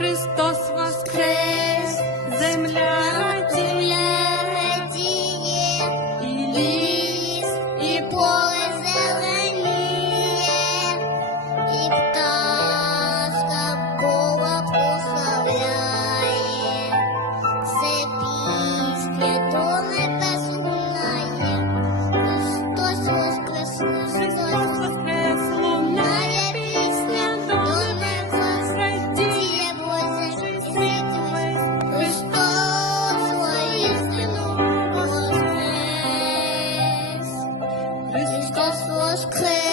Христос воскрес, земля радіє, і ліс, і поле зеленіє, і пташка кова пославляє, це пісня до небес лунає, Христос воскрес, Христос воскрес,